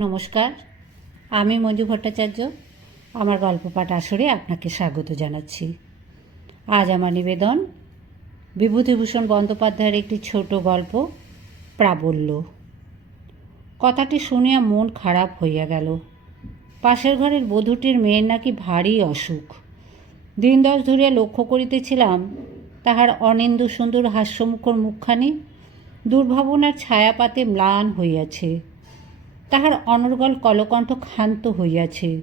নমস্কার, আমি মঞ্জু ভট্টাচার্য, আমার গল্প পাঠ আসরে আপনাকে স্বাগত জানাচ্ছি। আজ আমার নিবেদন, বিভূতিভূষণ বন্দ্যোপাধ্যায়ের একটি ছোট গল্প, প্রাবল্য। কথাটি শুনিয়া মন খারাপ হইয়া গেল। পাশের ঘরের বধূটির মেয়ের নাকি ভারী অসুখ। দিন দশ ধরিয়া লক্ষ্য করিতেছিলাম, তাহার অনিন্দু সুন্দর হাস্যমুখর মুখখানি দুর্ভাবনার ছায়াপাতে ম্লান হইয়াছে। তাহার অনর্গল কলকণ্ঠ ক্ষান্ত হইয়াছে।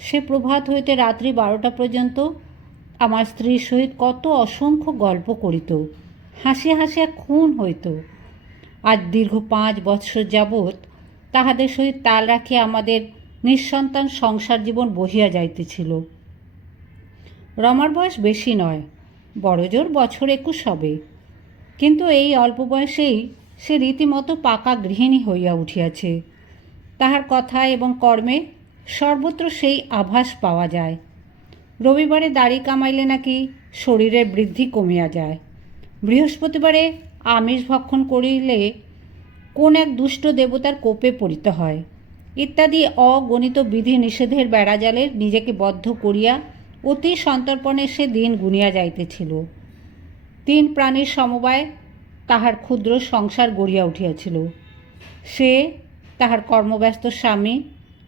সে প্রভাত হইতে রাত্রি বারোটা পর্যন্ত আমার স্ত্রীর সহিত কত অসংখ্য গল্প করিত, হাসিয়া হাসিয়া খুন হইত। আজ দীর্ঘ পাঁচ বৎসর যাবৎ তাহাদের সহিত তাল রাখিয়া আমাদের নিঃসন্তান সংসার জীবন বহিয়া যাইতেছিল। রমার বয়স বেশি নয় বড়জোর বছর একুশ হবে। কিন্তু এই অল্প বয়সেই সে রীতিমতো পাকা গৃহিণী হইয়া উঠিয়াছে। তাহার কথা এবং কর্মে সর্বত্র সেই আভাস পাওয়া যায়। রবিবারে দাড়ি কামাইলে নাকি শরীরের বৃদ্ধি কমিয়া যায়। বৃহস্পতিবারে আমিষ ভক্ষণ করিলে কোন এক দুষ্ট দেবতার কোপে পড়িতে হয়। ইত্যাদি অগণিত বিধি নিষেধের বেড়াজালে নিজেকে বদ্ধ করিয়া অতি সন্তর্পণে সে দিন গুনিয়া যাইতেছিল। তিন প্রাণীর সমবায় তাহার ক্ষুদ্র সংসার গড়িয়া উঠিয়াছিল। সে তাহার কর্মব্যস্ত স্বামী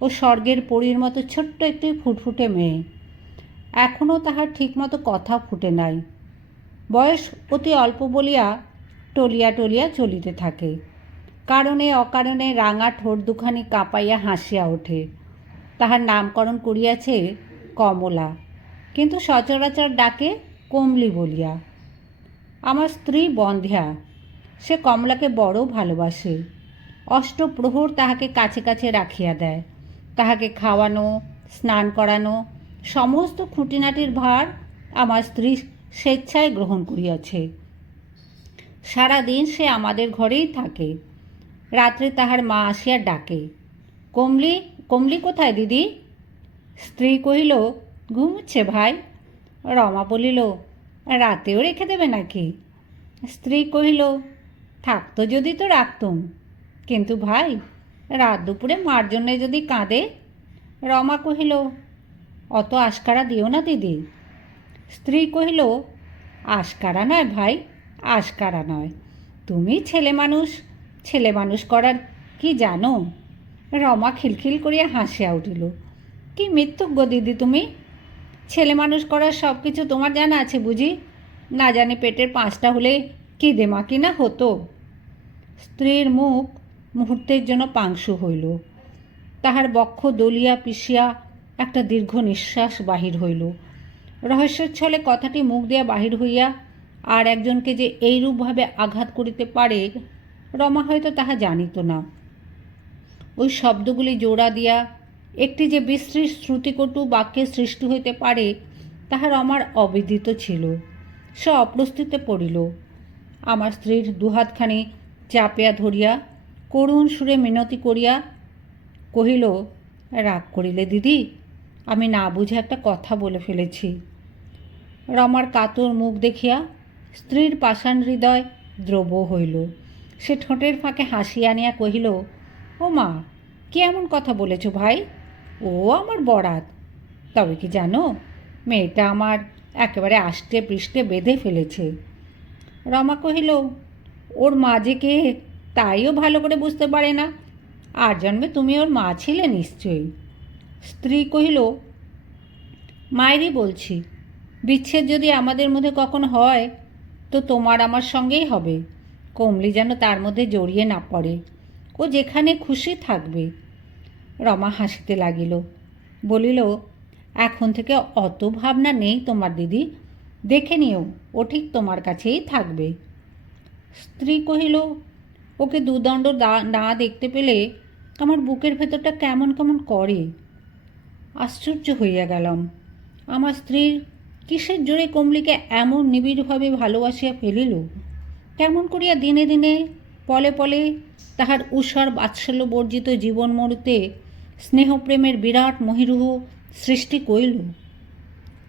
ও স্বর্গের পরীর মতো ছোট্ট একটি ফুটফুটে মেয়ে। এখনও তাহার ঠিকমতো কথা ফুটে নাই। বয়স অতি অল্প বলিয়া টলিয়া টলিয়া চলিতে থাকে। কারণে অকারণে রাঙা ঠোঁট দুখানি কাঁপাইয়া হাসিয়া ওঠে। তাহার নামকরণ করিয়াছে কমলা, কিন্তু সচরাচর ডাকে কমলি বলিয়া। আমার স্ত্রী বন্ধ্যা, সে কমলাকে বড় ভালোবাসে। অষ্টপ্রহর তাহাকে কাছে কাছে রাখিয়া দেয়। তাহাকে খাওয়ানো, স্নান করানো, সমস্ত খুঁটিনাটির ভার আমার স্ত্রী স্বেচ্ছায় গ্রহণ করিয়াছে। সারাদিন সে আমাদের ঘরেই থাকে। রাত্রে তাহার মা আসিয়া ডাকে, কমলি কমলি কোথায় দিদি? স্ত্রী কহিল, ঘুমুচ্ছে ভাই। রমা বলিল, রাতেও রেখে দেবে নাকি? স্ত্রী কহিল থাকতো যদি তো রাখতুম। কিন্তু ভাই, রাত দুপুরে মার জন্যে যদি কাঁদে? রমা কহিল, অত আশকারা দিও না দিদি। স্ত্রী কহিল, আশকারা নয় ভাই, আশকারা নয়। তুমি ছেলে মানুষ ছেলে মানুষ করার কি জানো? রমা খিলখিল করিয়া হাসিয়া উঠিল, কি মিথ্যজ্ঞ দিদি তুমি? ছেলে মানুষ করার সব কিছু তোমার জানা আছে বুঝি? না জানি পেটের পাঁচটা হলে কি দেমা কি না হতো? স্ত্রীর মুখ মুহূর্তের জন্য পাংশু হইল। তাহার বক্ষ দলিয়া পিষিয়া একটা দীর্ঘ নিঃশ্বাস বাহির হইল। রহস্যের ছলে কথাটি মুখ দিয়া বাহির হইয়া আর একজনকে যে এইরূপভাবে আঘাত করিতে পারে, রমা হয়তো তাহা জানিত না। ওই শব্দগুলি জোড়া দিয়া একটি যে বিশ্রী শ্রুতিকটু বাক্যের সৃষ্টি হইতে পারে তাহার আমার অবিদিত ছিল। সে অপ্রস্তুতে পড়িল। আমার স্ত্রীর দুহাতখানি চাপিয়া ধরিয়া করুণ সুরে মিনতি করিয়া কহিল, রাগ করিলে দিদি, আমি না বুঝে একটা কথা বলে ফেলেছি। রমার কাতর মুখ দেখিয়া স্ত্রীর পাষাণ হৃদয় দ্রব হইল। সে ঠোঁটের ফাঁকে হাসি আনিয়া কহিল, ও মা, কি এমন কথা বলেছ ভাই? ও আমার বরাত। তবে কি জানো, মেয়েটা আমার একেবারে আষ্টে পৃষ্ঠে বেঁধে ফেলেছে। রমা কহিল, ওর মা যে কে তাইও ভালো করে বুঝতে পারে না। আর জন্মে তুমি ওর মা ছিলে নিশ্চয়ই। স্ত্রী কহিল, মায়েরই বলছি, বিচ্ছেদ যদি আমাদের মধ্যে কখন হয়, তো তোমার আমার সঙ্গেই হবে। কমলি যেন তার মধ্যে জড়িয়ে না পড়ে। ও যেখানে খুশি থাকবে। রমা হাসিতে লাগিল, বলিল, এখন থেকে অত ভাবনা নেই তোমার দিদি। দেখে নিও, ও ঠিক তোমার কাছেই থাকবে। স্ত্রী কহিল ওকে দুদণ্ড না দেখতে পেলে আমার বুকের ভেতরটা কেমন কেমন করে। আশ্চর্য হইয়া গেলাম। আমার স্ত্রীর কিসের জোরে কমলিকে এমন নিবিড়ভাবে ভালোবাসিয়া ফেলিল? কেমন করিয়া দিনে দিনে, পলে পলে তাহার উষার বাৎসল্য বর্জিত জীবন মরুতে স্নেহপ্রেমের বিরাট মহিরুহ সৃষ্টি করিল?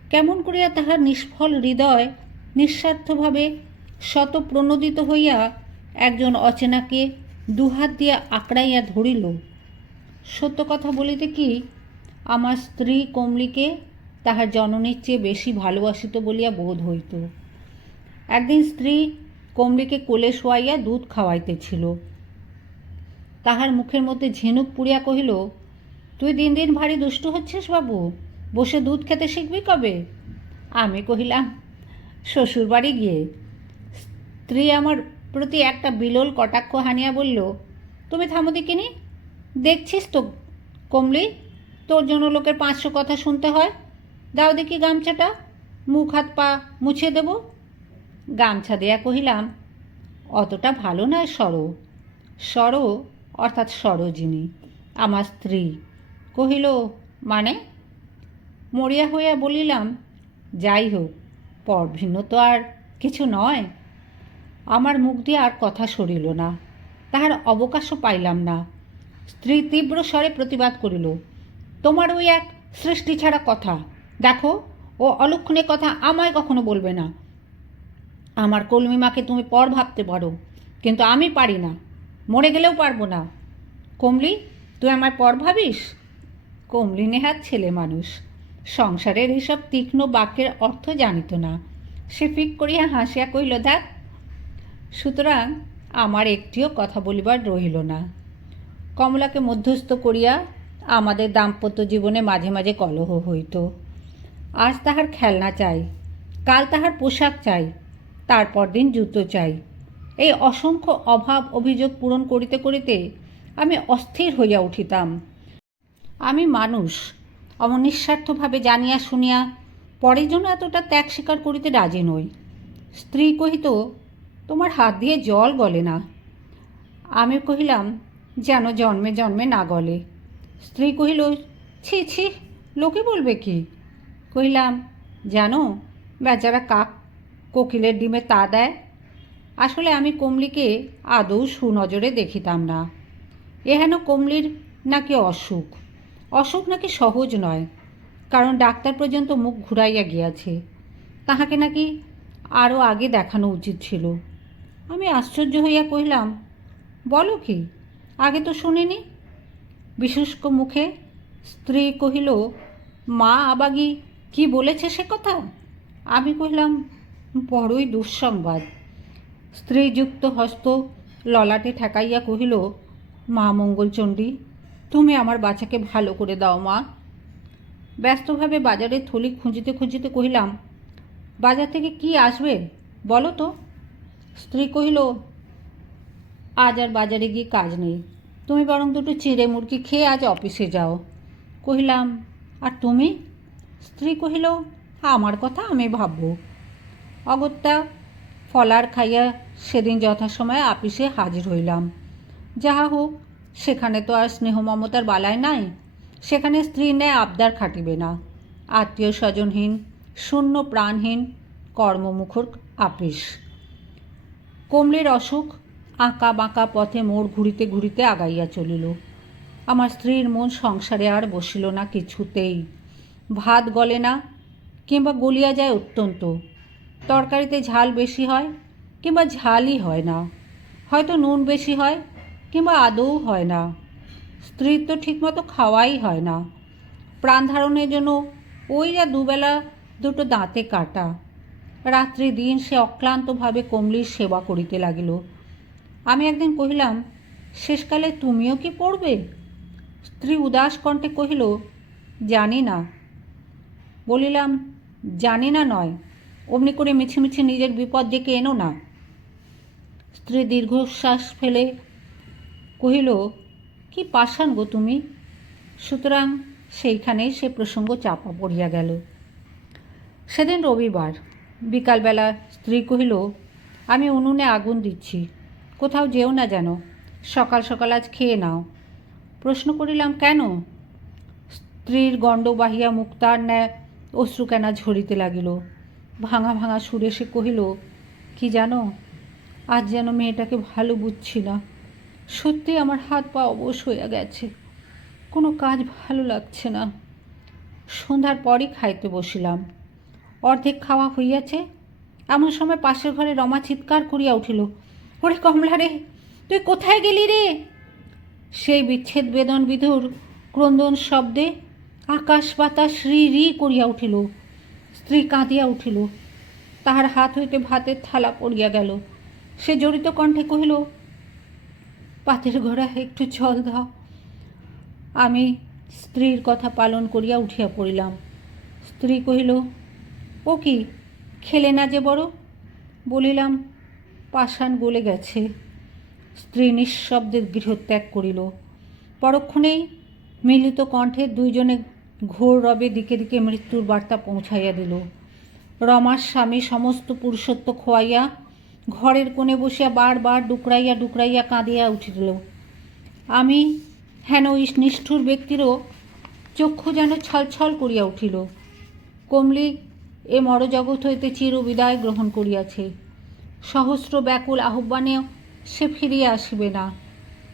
কেমন করিয়া তাহার নিষ্ফল হৃদয় নিঃস্বার্থভাবে শত প্রণোদিত হইয়া একজন অচেনাকে দুহাত দিয়া আঁকড়াইয়া ধরিল। সত্য কথা বলিতে কি, আমার স্ত্রী কমলিকে তাহার জননীর চেয়ে বেশি ভালোবাসিত বলিয়া বোধ হইত। একদিন স্ত্রী কমলিকে কোলে শোয়াইয়া দুধ খাওয়াইতেছিল। তাহার মুখের মধ্যে ঝিনুক পুড়িয়া কহিল, তুই দিন দিন ভারী দুষ্টু হচ্ছিস বাবু, বসে দুধ খেতে শিখবি কবে? আমি কহিলাম শ্বশুর বাড়ি গিয়ে। স্ত্রী আমার প্রতি একটা বিলোল কটাক্ষ হানিয়া বলল, তুমি থামো দেখিনি? দেখছিস তো, কমলি? তোর জন্য লোকের পাঁচশো কথা শুনতে হয়। দাও দেখি গামছাটা। মুখ, হাত, পা মুছে দেব? গামছা দেয়া কহিলাম, অতটা ভালো নয় সরো। সরো অর্থাৎ সরোজিনী, আমার স্ত্রী। কহিল মানে? মরিয়া হইয়া বলিলাম, যাই হোক পর ভিন্ন তো আর কিছু নয়। আমার মুখ দিয়ে আর কথা সরিল না। তাহার অবকাশও পাইলাম না। স্ত্রী তীব্র স্বরে প্রতিবাদ করিল, তোমার ওই এক সৃষ্টি ছাড়া কথা। দেখো, ও অলক্ষণে কথা আমায় কখনো বলবে না। আমার কলমিমাকে তুমি পর ভাবতে পারো, কিন্তু আমি পারি না। মরে গেলেও পারব না। কমলি, তুই আমায় পর ভাবিস? কমলি নেহাত ছেলে মানুষ। সংসারের এইসব তীক্ষ্ণ বাক্যের অর্থ জানিত না। সে ফিক করিয়া হাসিয়া কইল দেখ সুতরাং আমার একটিও কথা বলিবার রহিল না। কমলাকে মধ্যস্থ করিয়া আমাদের দাম্পত্য জীবনে মাঝে মাঝে কলহ হইত। আজ তাহার খেলনা চাই, কাল তাহার পোশাক চাই, তারপর দিন জুতো চাই। এই অসংখ্য অভাব অভিযোগ পূরণ করিতে করিতে আমি অস্থির হইয়া উঠিতাম। আমি মানুষ অমন নিঃস্বার্থভাবে জানিয়া শুনিয়া পরের জন্য এতটা ত্যাগ স্বীকার করিতে রাজি নই। স্ত্রী কহিত তোমার হাত দিয়ে জল গলে না। আমি কহিলাম, যেন জন্মে জন্মে না গলে। স্ত্রী কহিল, ছি ছি, লোকে বলবে কি? কহিলাম, জানো, বেচারা কাক কোকিলের ডিমে তা দেয়। আসলে আমি কমলিকে আদৌ সুনজরে দেখিতাম না। এহেন কমলির নাকি অসুখ। অসুখ নাকি সহজ নয়, কারণ ডাক্তার পর্যন্ত মুখ ঘুরাইয়া গিয়াছে। তাহাকে নাকি আরও আগে দেখানো উচিত ছিল। আমি আশ্চর্য হইয়া কহিলাম, বলো কি? আগে তো শুনিনি। বিশুষ্ক মুখে স্ত্রী কহিল, মা আবাগি কি বলেছে সে কথা? আমি কহিলাম, বড়ই দুঃসংবাদ। স্ত্রীযুক্ত হস্ত ললাটে ঠেকাইয়া কহিল, মা মঙ্গলচণ্ডী, তুমি আমার বাচ্চাকে ভালো করে দাও মা। ব্যস্তভাবে বাজারে থলি খুঁজিতে খুঁজিতে কহিলাম, বাজার থেকে কি আসবে বলো তো? স্ত্রী কহিল, আজ আর বাজারে গিয়ে কাজ নেই। তুমি বরং দুটো চিঁড়ে মুরগি খেয়ে আজ অফিসে যাও। কহিলাম, আর তুমি? স্ত্রী কহিল, আমার কথা আমি ভাবব। অগত্যা ফলার খাইয়া সেদিন যথাসময়ে আপিসে হাজির হইলাম। যাহা হোক, সেখানে তো আর স্নেহ মমতার বালায় নাই, সেখানে স্ত্রী ন্যায় আবদার খাটিবে না। আত্মীয় স্বজনহীন, শূন্য প্রাণহীন, কর্মমুখর আপিস। কমলের অসুখ আঁকা বাঁকা পথে মোড় ঘুরিতে ঘুরিতে আগাইয়া চলিল। আমার স্ত্রীর মন সংসারে আর বসিল না কিছুতেই। ভাত গলে না, কিংবা গলিয়া যায় অত্যন্ত। তরকারিতে ঝাল বেশি হয়, কিংবা ঝালই হয় না। হয়তো নুন বেশি হয়, কিংবা আদৌ হয় না। স্ত্রীর তো ঠিকমতো খাওয়াই হয় না। প্রাণ ধারণের জন্য ওই যা দুবেলা দুটো দাঁতে কাটা। রাত্রি দিন সে অক্লান্তভাবে কমলির সেবা করিতে লাগিল। আমি একদিন কহিলাম, শেষকালে তুমিও কি পড়বে? স্ত্রী উদাস কণ্ঠে কহিল, জানি না। বলিলাম, জানি না নয়, অমনি করে মিছিমিছি নিজের বিপদ ডেকে এনো না। স্ত্রী দীর্ঘশ্বাস ফেলে কহিল, কি পাষাণ গো তুমি? সুতরাং সেইখানেই সে প্রসঙ্গ চাপা পড়িয়া গেল। সেদিন রবিবার। বিকালবেলা স্ত্রী কহিল, আমি উনুনে আগুন দিচ্ছি। কোথাও যেও না যেন। সকাল সকাল আজ খেয়ে নাও। প্রশ্ন করিলাম, কেন? স্ত্রীর গণ্ড বাহিয়া মুক্তার ন্যায় অশ্রুকেনা ঝরিতে লাগিল। ভাঙা ভাঙা সুরে সে কহিল, কি জানো, আজ যেন মেয়েটাকে ভালো বুঝছি না। সত্যি আমার হাত পা অবশ হইয়া গেছে। কোনো কাজ ভালো লাগছে না। সন্ধ্যার পরই খাইতে বসিলাম। অর্ধেক খাওয়া হইয়াছে। এমন সময় পাশের ঘরে রমা চিৎকার করিয়া উঠিল, ওরে কমলা রে, তুই কোথায় গেলি রে? সেই বিচ্ছেদ বেদন বিধুর ক্রন্দন শব্দে আকাশ বাতাস রি রি করিয়া উঠিল। স্ত্রী কাঁদিয়া উঠিল। তাহার হাত হইতে ভাতের থালা পড়িয়া গেল। সে জড়িত কণ্ঠে কহিল, পাতের ঘোড়া, একটু জল দাও। আমি স্ত্রীর কথা পালন করিয়া উঠিয়া পড়িলাম। স্ত্রী কহিল ও কি, খেলে না যে বড়? বলিলাম, পাষাণ গলে গেছে। স্ত্রী নিঃশব্দে গৃহত্যাগ করিল। পরক্ষণেই মিলিত কণ্ঠে দুইজনে ঘোর রবে দিকে দিকে মৃত্যুর বার্তা পৌঁছাইয়া দিল। রমার স্বামী সমস্ত পুরুষত্ব খোয়াইয়া ঘরের কোণে বসিয়া বারবার ডুকরাইয়া ডুকরাইয়া কাঁদিয়া উঠিল। আমি হেন ওই নিষ্ঠুর ব্যক্তিরও চক্ষু যেন ছলছল করিয়া উঠিল। কমলি এ মরজগৎ হইতে চির বিদায় গ্রহণ করিয়াছে। সহস্র ব্যাকুল আহ্বানেও সে ফিরিয়া আসিবে না।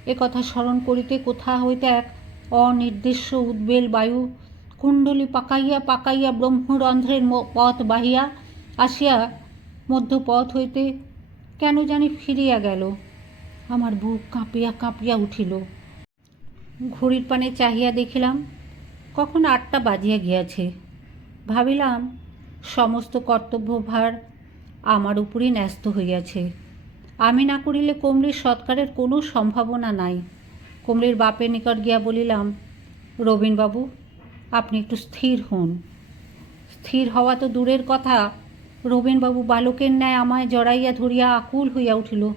এ কথা স্মরণ করিতে কোথা হইতে এক অনির্দিষ্ট উদ্বেল বায়ু কুণ্ডলী পাকাইয়া পাকাইয়া ব্রহ্মরন্ধ্রের পথ বাহিয়া আসিয়া মধ্যপথ হইতে কেন জানি ফিরিয়া গেল। আমার বুক কাঁপিয়া কাঁপিয়া উঠিল। ঘড়ির পানে চাহিয়া দেখিলাম, কখন আটটা বাজিয়া গিয়াছে। ভাবিলাম সমস্ত কর্তব্যভার আমার উপরই ন্যস্ত হইয়াছে। আমি না করিলে কমলির সৎকারের কোনো সম্ভাবনা নাই। কমলির বাপের নিকট গিয়া বলিলাম রবীনবাবু আপনি একটু স্থির হন। স্থির হওয়া তো দূরের কথা। রবীনবাবু বালকের ন্যায় আমায় জড়াইয়া ধরিয়া আকুল হইয়া উঠিল।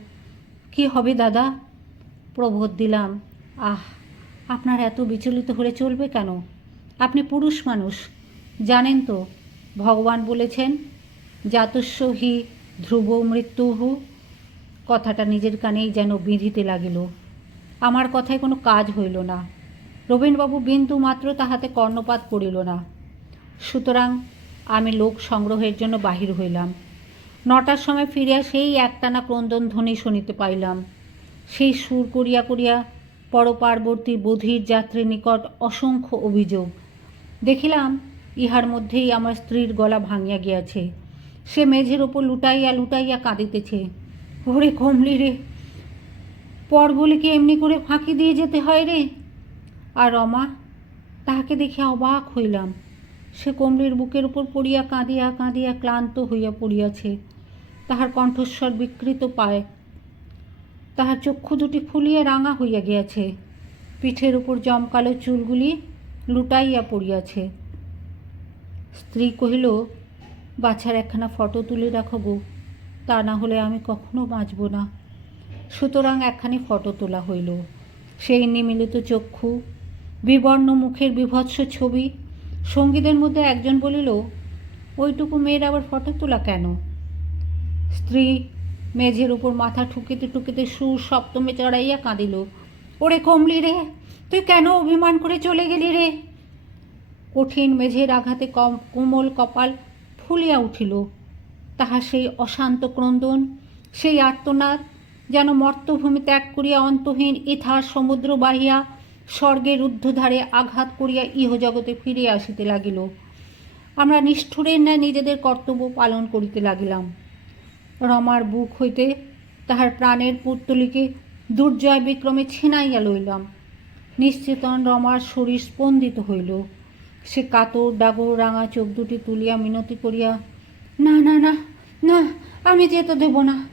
কি হবে দাদা? প্রবোধ দিলাম, আহ, আপনার এত বিচলিত হলে চলবে কেন? আপনি পুরুষ মানুষ, জানেন তো ভগবান বলেছেন জাতস্য হি ধ্রুব মৃত্যুহু। কথাটা নিজের কানেই যেন বিঁধিতে লাগিল। আমার কথায় কোনো কাজ হইল না। রবীনবাবু বিন্দু মাত্র তাহাতে কর্ণপাত করিল না। সুতরাং আমি লোক সংগ্রহের জন্য বাহির হইলাম। নটার সময় ফিরিয়া সেই একটানা ক্রন্দন ধ্বনি শুনিতে পাইলাম। সেই সুর করিয়া করিয়া পরপার্বর্তী বধির যাত্রীর নিকট অসংখ্য অভিযোগ। দেখিলাম ইহার মধ্যেই আমার স্ত্রীর গলা ভাঙিয়া গিয়াছে। সে মেঝের ওপর লুটাইয়া লুটাইয়া কাঁদিতেছে। ওরে কমলি রে পর বলে কি এমনি করে ফাঁকি দিয়ে যেতে হয় রে। আর রমা, তাহাকে দেখে অবাক হইলাম। সে কমলির বুকের উপর পড়িয়া কাঁদিয়া কাঁদিয়া ক্লান্ত হইয়া পড়িয়াছে। তাহার কণ্ঠস্বর বিকৃত পায়। তাহার চক্ষু দুটি ফুলিয়া রাঙা হইয়া গিয়াছে। পিঠের উপর জমকালো চুলগুলি লুটাইয়া পড়িয়াছে। স্ত্রী কহিল, বাছার একখানা ফটো তুলে রাখো গো, তা না হলে আমি কখনো বাঁচব না। সুতরাং একখানি ফটো তোলা হইল। সেই নিমিলিত চক্ষু, বিবর্ণ মুখের বিভৎস ছবি, সঙ্গীদের মধ্যে একজন বলিল, ওইটুকু মেয়ের আবার ফটো তোলা কেন? স্ত্রী মেঝের উপর মাথা ঠুকিতে ঠুকিতে সুর সপ্তমে চড়াইয়া কাঁদিল, ওরে কমলি রে, তুই কেন অভিমান করে চলে গেলি রে? কঠিন মেঝের আঘাতে কম, কোমল কপাল ফুলিয়া উঠিল। তাহা সেই অশান্ত ক্রন্দন, সেই আর্তনাদ, যেন মর্তভূমি ত্যাগ করিয়া অন্তহীন ইথার সমুদ্র বাহিয়া স্বর্গের ঊর্ধ্বধারে আঘাত করিয়া ইহজগতে ফিরিয়া আসিতে লাগিল। আমরা নিষ্ঠুরের ন্যায় নিজেদের কর্তব্য পালন করিতে লাগিলাম। রমার বুক হইতে তাহার প্রাণের পুত্তলিকে দুর্জয় বিক্রমে ছিনাইয়া লইলাম। নিশ্চেতন রমার শরীর স্পন্দিত হইল। সে কাতর, ডাগর, রাঙা চোখ দুটি তুলিয়া মিনতি করিয়া, না না না না, আমি যেতে দেব না।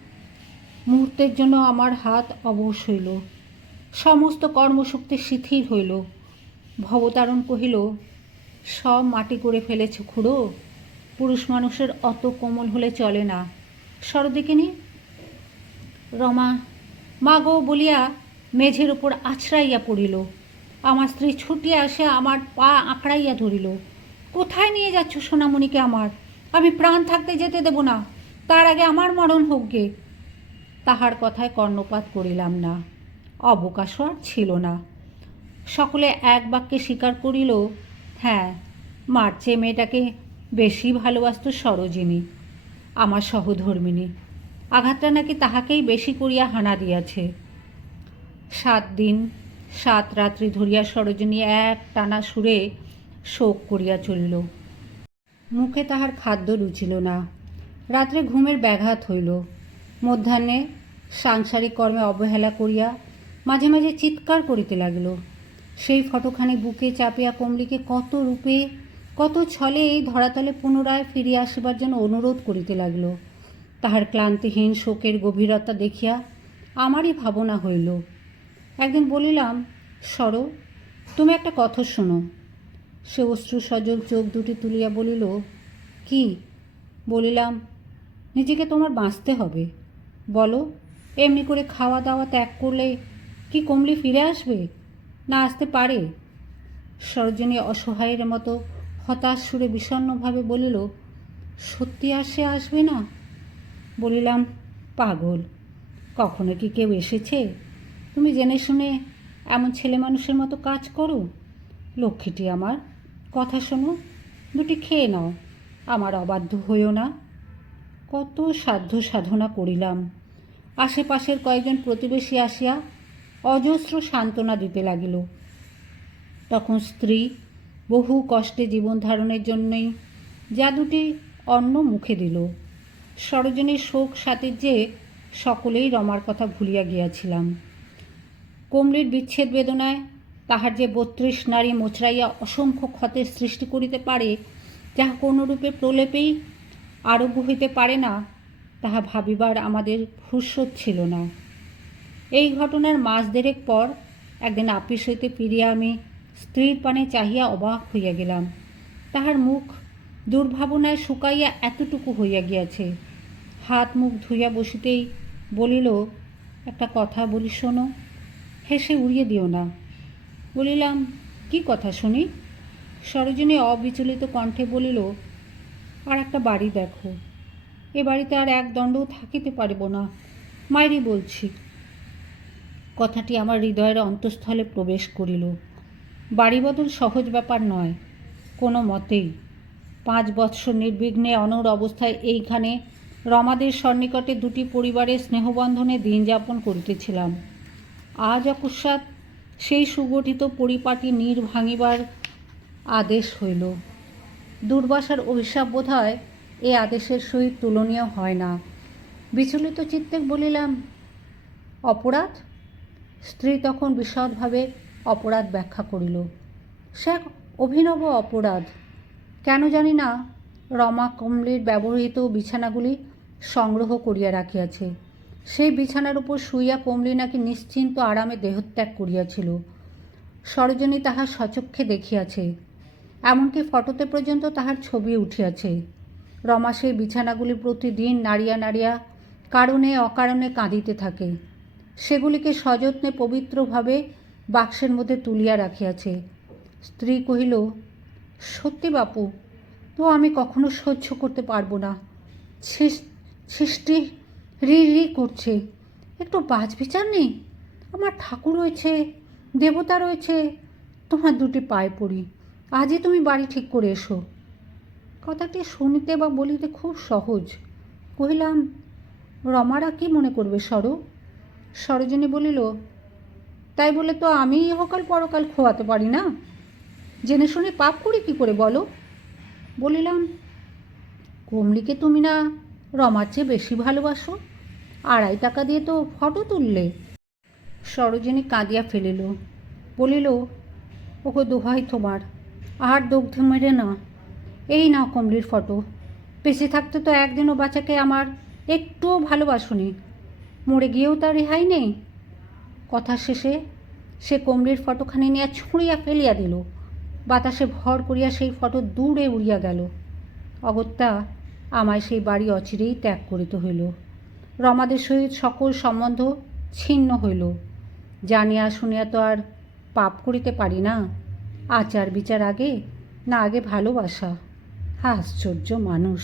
মুহূর্তের জন্য আমার হাত অবশ হইল। সমস্ত কর্মশক্তি শিথিল হইল। ভবতারণ কহিল, সব মাটি করে ফেলেছে খুড়ো? পুরুষ মানুষের অত কোমল হলে চলে না। সরদিকিনি রমা, মা গো, বলিয়া মেঝের উপর আছড়াইয়া পড়িল। আমার স্ত্রী ছুটি আসে, আমার পা আঁকড়াইয়া ধরিল। কোথায় নিয়ে যাচ্ছ সোনামণিকে আমার? আমি প্রাণ থাকতে যেতে দেব না। তার আগে আমার মরণ হোক গে। তাহার কথায় কর্ণপাত করিলাম না। অবকাশও আর ছিল না। সকলে এক বাক্যে স্বীকার করিল হ্যাঁ মার চেয়ে মেয়েটাকে বেশি ভালোবাসত সরোজিনী, আমার সহধর্মিনী। আঘাতটা নাকি তাহাকেই বেশি করিয়া হানা দিয়াছে। সাত দিন সাত রাত্রি ধরিয়া সরোজিনী এক টানা সুরে শোক করিয়া চলিল। মুখে তাহার খাদ্য রুচিল না। রাত্রে ঘুমের ব্যাঘাত হইল। মধ্যাহ্নে সাংসারিক কর্মে অবহেলা করিয়া মাঝে মাঝে চিৎকার করিতে লাগিল। সেই ফটোখানি বুকে চাপিয়া কমলিকে কত রূপে, কত ছলে এই ধরাতলে পুনরায় ফিরিয়া আসিবার জন্য অনুরোধ করিতে লাগিল। তাহার ক্লান্তিহীন শোকের গভীরতা দেখিয়া আমারই ভাবনা হইল। একদিন বলিলাম, সর, তুমি একটা কথা শোনো। সে অশ্রু সজল চোখ দুটি তুলিয়া বলিল, কি? বলিলাম, নিজেকে তোমার বাঁচতে হবে। বলো, এমনি করে খাওয়া দাওয়া ত্যাগ করলে কি কমলি ফিরে আসবে? না আসতে পারে? সরোজিনী অসহায়ের মতো হতাশ সুরে বিষণ্ণভাবে বলিল, সত্যি আর সে আসবে না? বলিলাম, পাগল, কখনো কি কেউ এসেছে? তুমি জেনে শুনে এমন ছেলে মানুষের মতো কাজ করো? লক্ষ্মীটি আমার কথা শোনো, দুটি খেয়ে নাও, আমার অবাধ্য হইও না। কত সাধ্য সাধনা করিলাম। আশেপাশের কয়েকজন প্রতিবেশী আসিয়া অজস্র সান্ত্বনা দিতে লাগিল। তখন স্ত্রী বহু কষ্টে জীবন ধারণের জন্যই যা দুটি অন্ন মুখে দিল। সরোজনীর শোক সাতিজ্যে সকলেই রমার কথা ভুলিয়া গিয়াছিলাম। কমলির বিচ্ছেদ বেদনায় তাহার যে বত্রিশ নারী মোচড়াইয়া অসংখ্য ক্ষতের সৃষ্টি করিতে পারে, যাহা কোনরূপে প্রলেপেই আরোগ্য হইতে পারে না, তাহা ভাবিবার আমাদের ফুরসত ছিল না। এই ঘটনার মাস দেড়েক পর একদিন আপিস হইতে ফিরিয়া আমি স্ত্রীর পানে চাহিয়া অবাক হইয়া গেলাম। তাহার মুখ দুর্ভাবনায় শুকাইয়া এতটুকু হইয়া গিয়াছে। হাত মুখ ধুইয়া বসিতেই বলিল, একটা কথা বলি শোনো হেসে উড়িয়ে দিও না। বলিলাম, কি কথা শুনি? সরোজিনী অবিচলিত কণ্ঠে বলিল, আর একটা বাড়ি দেখো। এ বাড়িতে আর এক দণ্ডও থাকিতে পারব না। মায়েরই বলছি। কথাটি আমার হৃদয়ের অন্তঃস্থলে প্রবেশ করিল। বাড়ি বদল সহজ ব্যাপার নয়, কোনো মতেই। পাঁচ বৎসর নির্বিঘ্নে অনর অবস্থায় এইখানে রমাদের সন্নিকটে দুটি পরিবারের স্নেহবন্ধনে দিন যাপন করিতেছিলাম। আজ অকস্মাৎ সেই সুগঠিত পরিপাটি নীর ভাঙিবার আদেশ হইল। দুর্বাসার অভিশাপ বোধ হয় এ আদেশের সহিত তুলনীয় হয় না। বিচলিত চিত্তে বলিলাম, অপরাধ? স্ত্রী তখন বিশদভাবে অপরাধ ব্যাখ্যা করিল। সে এক অভিনব অপরাধ। কেন জানি না রমা কমলির ব্যবহৃত বিছানাগুলি সংগ্রহ করিয়া রাখিয়াছে। সেই বিছানার উপর শুইয়া কমলি নাকি নিশ্চিন্ত আরামে দেহত্যাগ করিয়াছিল। সরোজনী তাহার সচক্ষে দেখিয়াছে। এমনকি ফটোতে পর্যন্ত তাহার ছবি উঠিয়াছে। রমা সেই বিছানাগুলি প্রতিদিন নাড়িয়া নাড়িয়া কারণে অকারণে কাঁদিতে থাকে। সেগুলিকে সযত্নে পবিত্রভাবে বাক্সের মধ্যে তুলিয়া রাখিয়াছে। স্ত্রী কহিল, সত্যি বাপু, তো আমি কখনো সহ্য করতে পারব না। সৃষ্টি রি রি করছে। একটু বাজ বিচার নেই আমার ঠাকুর রয়েছে, দেবতা রয়েছে, তোমার দুটি পায়ে পড়ি। আজই তুমি বাড়ি ঠিক করে এসো। কথাটি শুনিতে বা বলিতে খুব সহজ। কহিলাম, রমারা কি মনে করবে সরো? সরোজিনী বলিল, তাই বলে তো আমি ইহকাল পরকাল খোয়াতে পারি না। জেনে শুনে পাপ করি কি করে বলো? বলিলাম, কমলিকে তুমি না রমার চেয়ে বেশি ভালোবাসো? আড়াই টাকা দিয়ে তো ফটো তুললে। সরোজিনী কাঁদিয়া ফেলিল। বলিল ওকে দোহাই তোমার, আর দগ্ধ মেরে না। এই নাও কমলির ফটো। বেঁচে থাকতে তো একদিনও বাচ্চাকে আমার একটুও ভালোবাসুনি। মরে গিয়েও তার রেহাই নেই? কথা শেষে সে কমলির ফটোখানি নিয়ে ছুঁড়িয়া ফেলিয়া দিল। বাতাসে ভর করিয়া সেই ফটো দূরে উড়িয়া গেল। অগত্যা আমায় সেই বাড়ি অচিরেই ত্যাগ করিতে হইল। রমাদের সহিত সকল সম্বন্ধ ছিন্ন হইল। জানিয়া শুনিয়া তো আর পাপ করিতে পারি না। আচার বিচার আগে, না আগে ভালোবাসা। আশ্চর্য মানুষ।